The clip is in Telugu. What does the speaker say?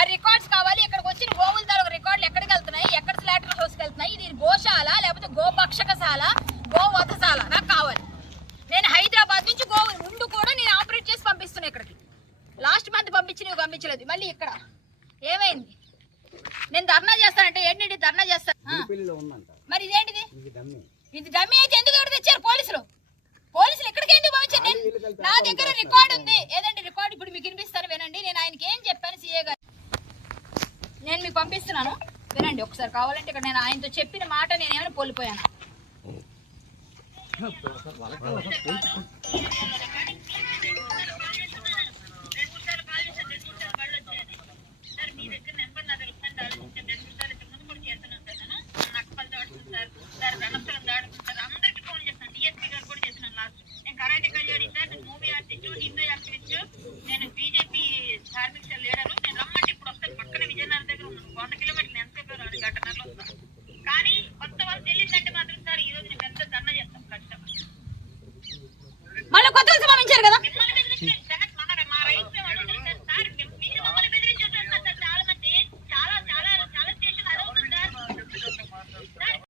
ఆ రికార్డ్స్ కావాలి. ఇక్కడికి వచ్చిన గోవుల తాలూకు రికార్డులు ఎక్కడికి వెళ్తున్నాయి, ఎక్కడ స్లాటర్ హౌస్కి వెళ్తున్నాయి, ఇది గోశాల లేకపోతే గోభక్షకశాల, గోవధశాల నాకు కావాలి. నేను హైదరాబాద్ నుంచి గోవు ముందు కూడా నేను ఆపరేట్ చేసి పంపిస్తున్నా ఇక్కడికి. లాస్ట్ మంత్ పంపించి పంపించలేదు. మళ్ళీ ఇక్కడ ఏమైంది? నేను ధర్నా చేస్తానంటే ఏంటి ధర్నా చేస్తాను. మరి ఇదేంటిది? ఇది డమ్మీ అయితే ఎందుకు ఎవరు తెచ్చారు? పోలీసులు ఇక్కడికి ఎందుకు పంపించారు? నా దగ్గర రికార్డు ఉంది. ఏదండి రికార్డు? ఇప్పుడు మీకు వినిపిస్తాను వినండి. నేను ఆయనకి ఏం చెప్పాను సీఏ గారు, నేను మీకు పంపిస్తున్నాను వినండి ఒకసారి. కావాలంటే ఇక్కడ నేను ఆయనతో చెప్పిన మాట నేను ఏమైనా కోల్పోయాను.